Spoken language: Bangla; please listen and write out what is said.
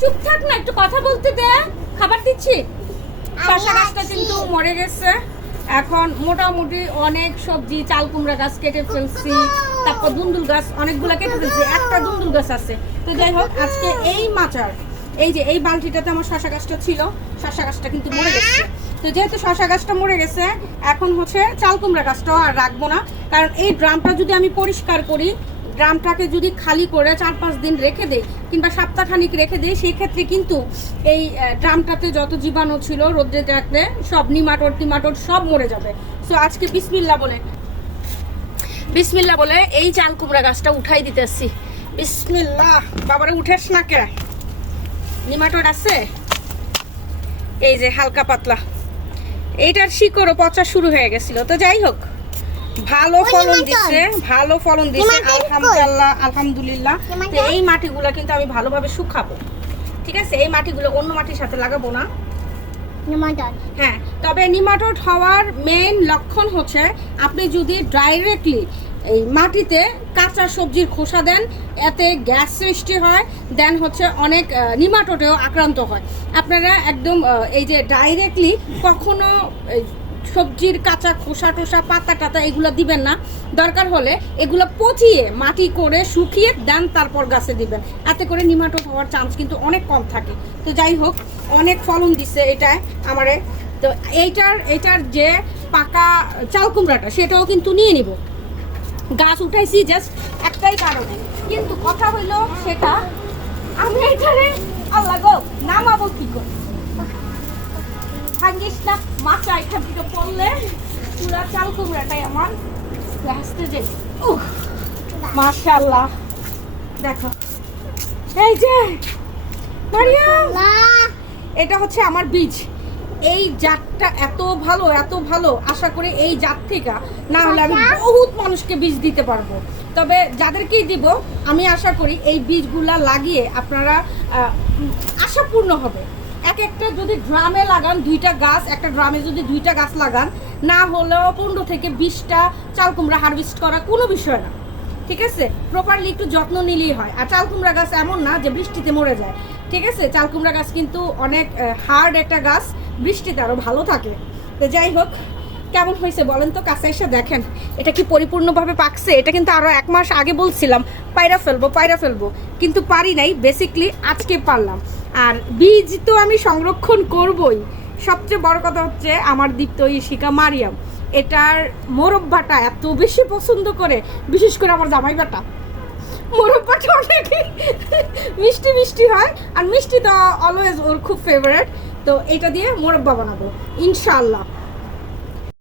চুপ থাক না, একটু কথা বলতে দে। খাবার দিচ্ছি। শসা গাছটা কিন্তু মরে গেছে। এখন মোটামুটি অনেক সবজি, চাল কুমড়া গাছ কেটে ফেলছি, তারপর দুন্দুল গাছ অনেকগুলা কেটে ফেলছি, একটা দুন্দুল গাছ আছে। তো যাই হোক, আজকে এই মাচার এই যে এই বালতিটাতে আমার শসা গাছটা ছিল, শসা গাছটা কিন্তু মরে গেছে। তো যেহেতু শসা গাছটা মরে গেছে, এখন হচ্ছে চাল কুমড়া গাছটাও আর রাখবো না। কারণ এই ড্রামটা যদি আমি পরিষ্কার করি, ড্রামটাকে যদি খালি করে 4-5 দিন রেখে দেই কিংবা সপ্তাহখানিক রেখে দেই, সেই ক্ষেত্রে কিন্তু এই ড্রামটাতে যত জীবাণু ছিল রোদ্রে রাখলে সব নিমাটোড সব মরে যাবে। সো আজকে বিসমিল্লাহ বলে এই চাল কুমড়া গাছটা উঠাই দিতেছি। বিসমিল্লাহ। বাবারে উঠেস না কে, নিমাটোড আছে এই যে হালকা পাতলা। এইটার শিকড়ও পচা শুরু হয়ে গেছিল। তো যাই হোক, ভালো ফলন দিচ্ছে আলহামদুলিল্লাহ। তো এই মাটিগুলো কিন্তু আমি ভালোভাবে শুকাবো, ঠিক আছে? এই মাটিগুলো অন্য মাটির সাথে লাগাবো না। হ্যাঁ, তবে নিমাটোড হওয়ার মেইন লক্ষণ হচ্ছে আপনি যদি ডাইরেক্টলি এই মাটিতে কাঁচা সবজির খোসা দেন, এতে গ্যাস সৃষ্টি হয়, দেন হচ্ছে অনেক নিমাটোডেও আক্রান্ত হয়। আপনারা একদম এই যে ডাইরেক্টলি কখনো সবজির কাঁচা খোসা টোসা পাতা টাতা এগুলো দিবেন না। দরকার হলে এগুলো পচিয়ে মাটি করে শুকিয়ে দেন, তারপর গাছে দিবেন। এতে করে নিমাটোড হওয়ার চান্স কিন্তু অনেক কম থাকে। তো যাই হোক, অনেক ফলন দিচ্ছে এটায় আমারে। তো এইটার যে পাকা চাল কুমড়াটা সেটাও কিন্তু নিয়ে নিব। গাছ উঠাইছি জাস্ট একটাই কারণে, কিন্তু কথা হইলো সেটা আমি এখানে আল্লাহ গো নামাবো কি করে। ভাঙ্গিস না, মাচা এখান থেকে পড়লে পুরা চাল কুমড়াটাই আমার আসতে যাই। মাশাআল্লাহ, দেখো এই যে মারিয়াম, এটা হচ্ছে আমার বীজ। এই জাতটা এত ভালো, আশা করি এই জাত থেকে না হলে আমি বহুত মানুষকে বীজ দিতে পারবো। তবে যাদেরকেই দিব আমি আশা করি এই বীজগুলা লাগিয়ে আপনারা আশাপূর্ণ হবে। একটা যদি ড্রামে লাগান 2টা গাছ, একটা ড্রামে যদি 2টা গাছ লাগান, না হলেও 15 থেকে 20টা চাল কুমড়া হারভেস্ট করা কোনো বিষয় না, ঠিক আছে? প্রপারলি একটু যত্ন নিলেই হয়। আর চাল কুমড়া গাছ এমন না যে বৃষ্টিতে মরে যায়, ঠিক আছে? চাল কুমড়া গাছ কিন্তু অনেক হার্ড একটা গাছ, বৃষ্টিতে আরও ভালো থাকে। তো যাই হোক, কেমন হয়েছে বলেন তো? কাছে এসে দেখেন এটা কি পরিপূর্ণভাবে পাকছে। এটা কিন্তু আরও 1 মাস আগে বলছিলাম পায়রা ফেলবো, কিন্তু পারি নাই। বেসিকলি আজকে পারলাম। আর বীজ তো আমি সংরক্ষণ করবই। সবচেয়ে বড় কথা হচ্ছে আমার দীপ্ত ইশিকা মারিয়াম এটার মোরব্বাটা এত বেশি পছন্দ করে, বিশেষ করে আমার জামাইবাটা। মোরব্বাটা অনেক মিষ্টি হয়, আর মিষ্টি তো অলওয়েজ ওর খুব ফেভারিট। তো এটা দিয়ে মোরব্বা বানাবো ইনশাআল্লাহ।